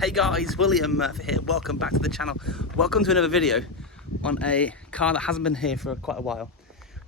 Hey guys, William Murphy here. Welcome back to the channel. Welcome to another video on a car that hasn't been here for quite a while.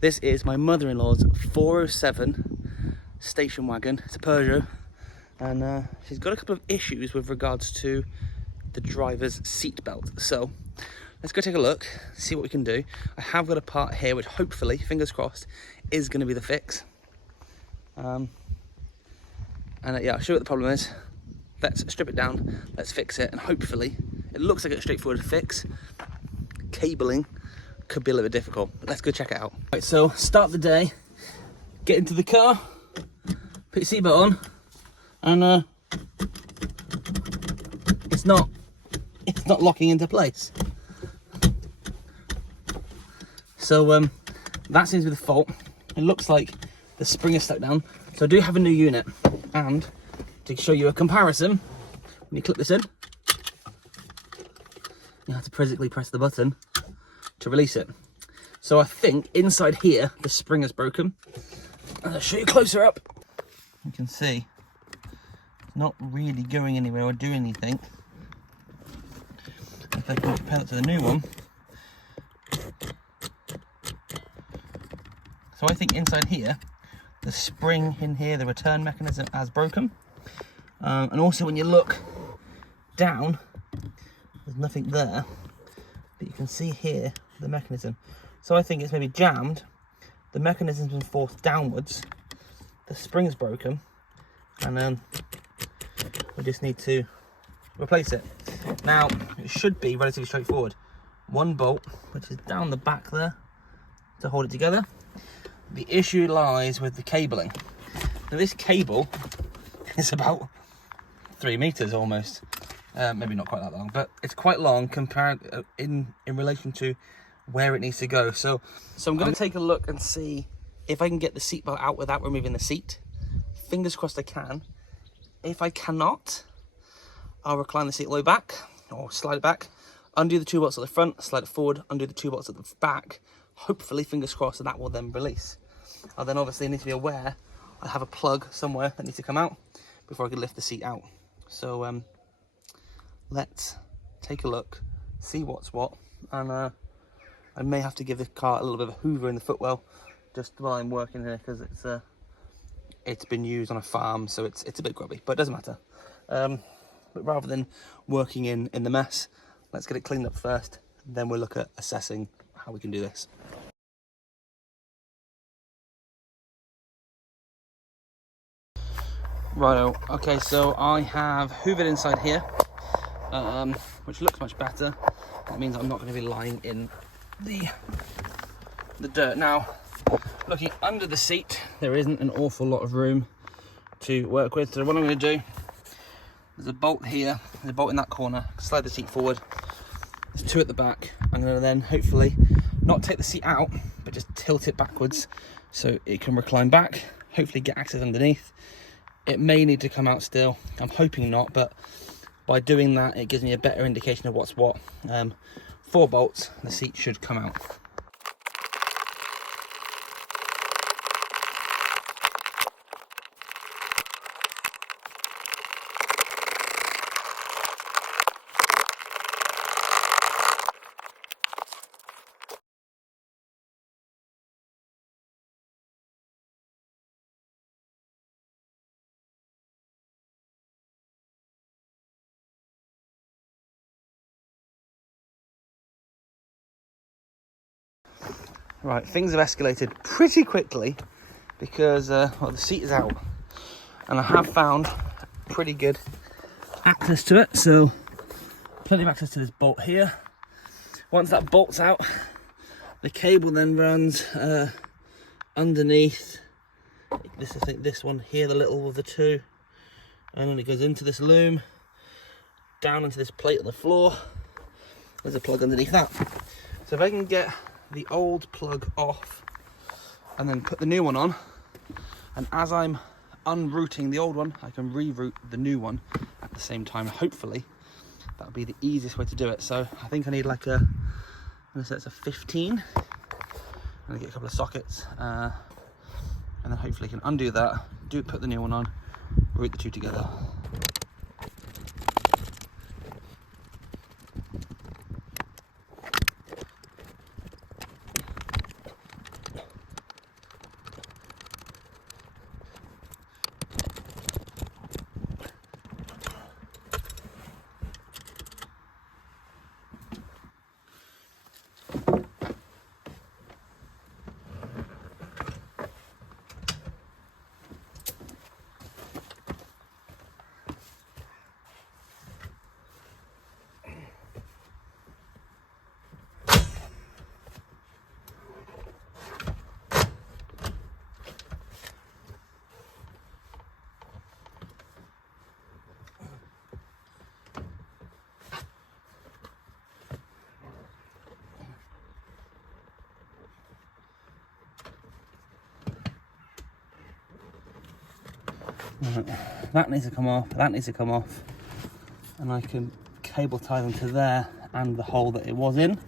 This is my mother-in-law's 407 station wagon. It's a Peugeot, and she's got a couple of issues with regards to the driver's seatbelt. So let's go take a look, see what we can do. I have got a part here which hopefully, fingers crossed, is going to be the fix. Yeah, I'll show you what the problem is. Let's strip it down, let's fix it, and hopefully, it looks like it's a straightforward fix. Cabling could be a little bit difficult, but let's go check it out. Right, so start the day, get into the car, put your seatbelt on, and it's not locking into place. So that seems to be the fault. It looks like the spring is stuck down. So I do have a new unit, and to show you a comparison, when you clip this in, you have to physically press the button to release it. So I think inside here, the spring is broken. And I'll show you closer up. You can see, it's not really going anywhere or doing anything. If I can compare it to the new one. So I think inside here, the spring in here, the return mechanism has broken. And also when you look down, there's nothing there, but you can see here the mechanism. So I think it's maybe jammed, the mechanism's been forced downwards, the spring's broken, and we just need to replace it. Now, it should be relatively straightforward. One bolt, which is down the back there, to hold it together. The issue lies with the cabling. Now this cable is about 3 meters almost, maybe not quite that long, but it's quite long compared in relation to where it needs to go. So I'm going to take a look and see if I can get the seatbelt out without removing the seat. Fingers crossed I can. If I cannot, I'll recline the seat all the way back, or slide it back, undo the two bolts at the front, slide it forward, undo the two bolts at the back. Hopefully, fingers crossed, that will then release. I'll then obviously need to be aware I have a plug somewhere that needs to come out before I can lift the seat out. So let's take a look, see what's what, and I may have to give the car a little bit of a hoover in the footwell just while I'm working here, because it's been used on a farm, so it's a bit grubby, but it doesn't matter. But rather than working in the mess, let's get it cleaned up first, then we'll look at assessing how we can do this. Righto, okay, so I have hoovered inside here, which looks much better. That means I'm not going to be lying in the dirt. Now, looking under the seat, there isn't an awful lot of room to work with. So what I'm going to do, there's a bolt here, there's a bolt in that corner, slide the seat forward. There's two at the back. I'm going to then hopefully not take the seat out, but just tilt it backwards so it can recline back, hopefully get access underneath. It may need to come out still, I'm hoping not, but by doing that it gives me a better indication of what's what. 4 bolts, the seat should come out. Right, things have escalated pretty quickly because well, the seat is out, and I have found pretty good access to it. So plenty of access to this bolt here. Once that bolt's out, the cable then runs underneath this, I think this one here, the little of the two, and then it goes into this loom, down into this plate on the floor. There's a plug underneath that. So if I can get the old plug off and then put the new one on, and as I'm unrouting the old one, I can reroute the new one at the same time. Hopefully that'll be the easiest way to do it. So I think I need like a, I'm gonna say it's a 15, and I get a couple of sockets, and then hopefully I can undo that, put the new one on, route the two together. Right, that needs to come off, that needs to come off, and I can cable tie them to there and the hole that it was in,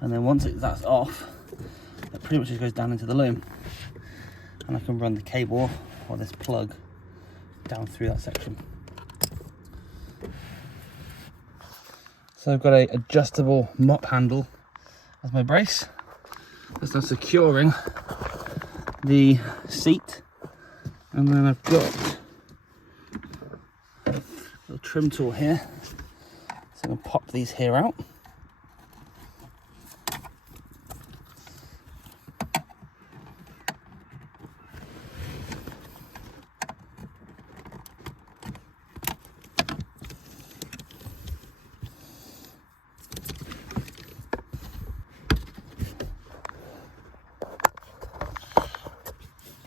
and then once that's off, it pretty much just goes down into the loom, and I can run the cable or this plug down through that section. So I've got a adjustable mop handle as my brace. Just now securing the seat, and then I've got a little trim tool here, so I'm going to pop these here out.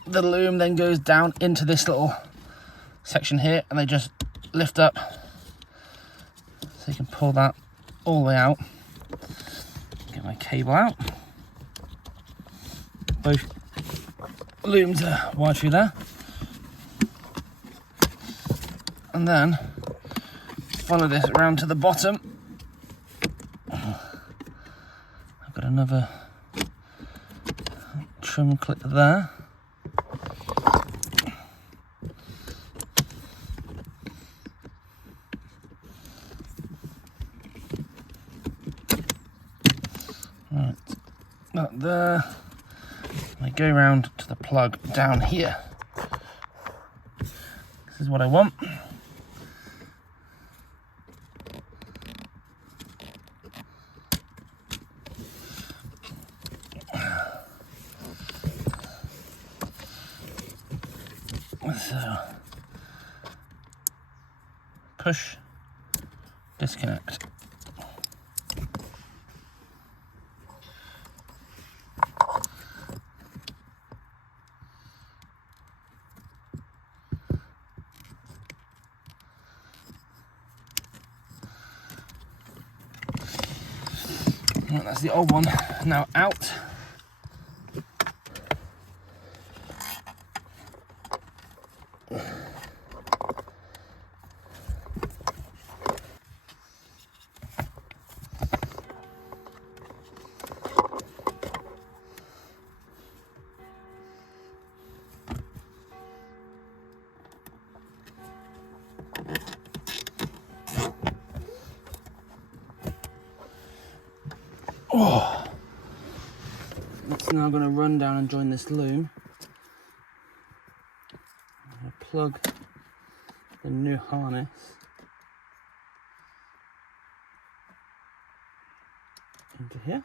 The loom then goes down into this little section here, and they just lift up, so you can pull that all the way out. Get my cable out. Both looms are wired through there, and then follow this around to the bottom. I've got another trim clip there. Right, that there. I go round to the plug down here. This is what I want. So, push, disconnect. Right, that's the old one now out. Oh, that's now going to run down and join this loom. I'm going to plug the new harness into here.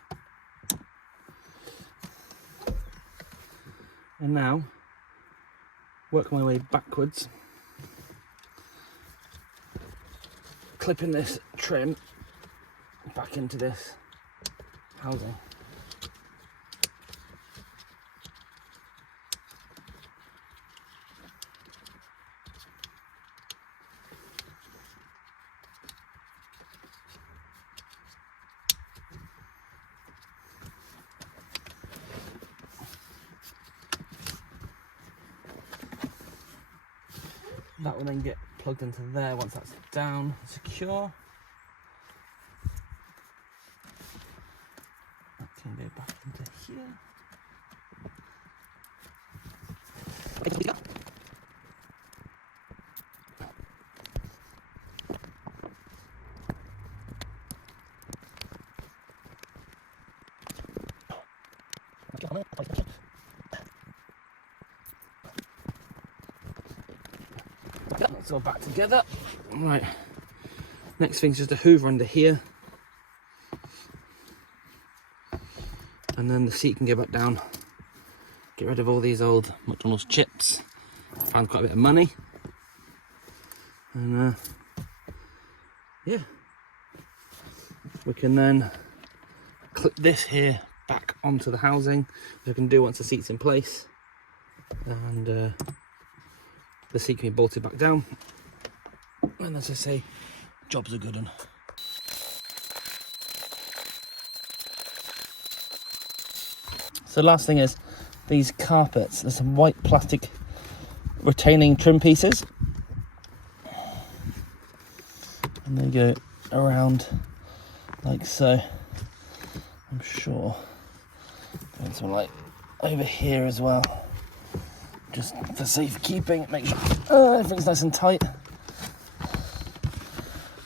And now work my way backwards, clipping this trim back into this housing. That will then get plugged into there once that's down, secure. That can go back into here. That's all back together. Right, next thing's just a hoover under here, and then the seat can go back down. Get rid of all these old McDonald's chips. Found quite a bit of money, and yeah, we can then clip this here back onto the housing, which I can do once the seat's in place, and the seat can be bolted back down, and as I say, job's a good one. So last thing is these carpets. There's some white plastic retaining trim pieces, and they go around like so. I'm sure there's one like over here as well, just for safekeeping. Make sure everything's nice and tight.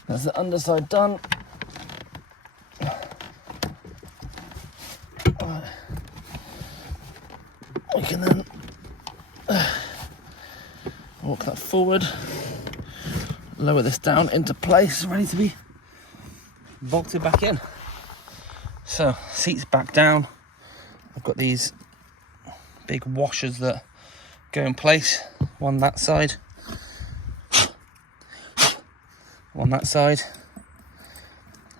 That's the underside done. We can then walk that forward, lower this down into place, ready to be bolted back in. So, seats back down. I've got these big washers that go in place, one that side, one that side.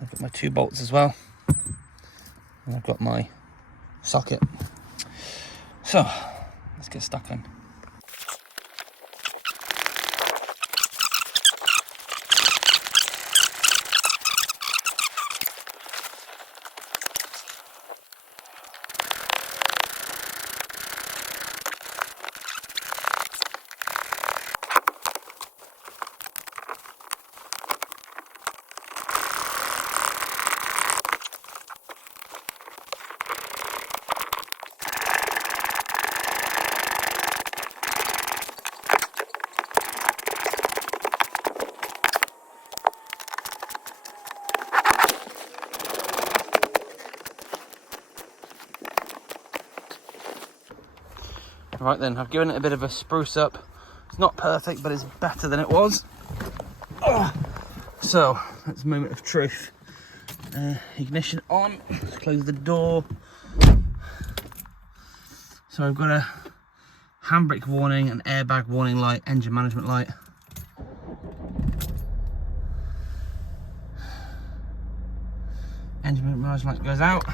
I've got my 2 bolts as well, and I've got my socket. So, let's get stuck in. Right then, I've given it a bit of a spruce up. It's not perfect, but it's better than it was. Oh. So, that's a moment of truth. Ignition on, close the door. So I've got a handbrake warning, an airbag warning light, engine management light. Engine management light goes out.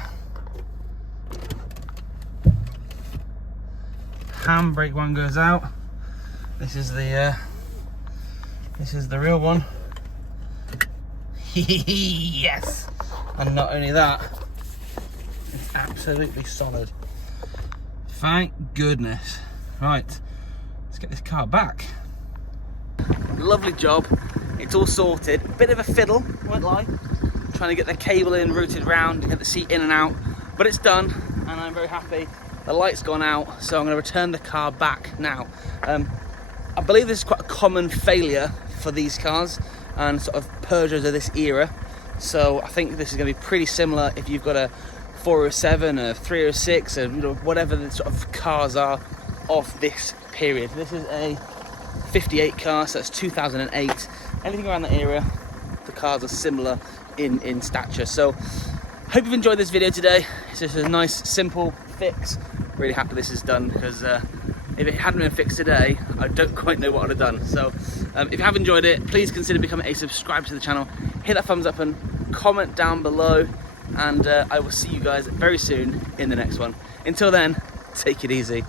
Handbrake one goes out. This is the real one. Yes! And not only that, it's absolutely solid. Thank goodness. Right, let's get this car back. Lovely job. It's all sorted. Bit of a fiddle, won't lie. Trying to get the cable in, routed round, get the seat in and out. But it's done, and I'm very happy. The light's gone out, so I'm going to return the car back now. I believe this is quite a common failure for these cars and sort of Peugeots of this era. So I think this is going to be pretty similar if you've got a 407, a 306, or whatever the sort of cars are of this period. This is a 58 car, so that's 2008. Anything around that era, the cars are similar in stature. So hope you've enjoyed this video today. It's just a nice, simple fix. Really happy this is done, because if it hadn't been fixed today, I don't quite know what I'd have done. So if you have enjoyed it, please consider becoming a subscriber to the channel. Hit that thumbs up and comment down below, and I will see you guys very soon in the next one. Until then, take it easy.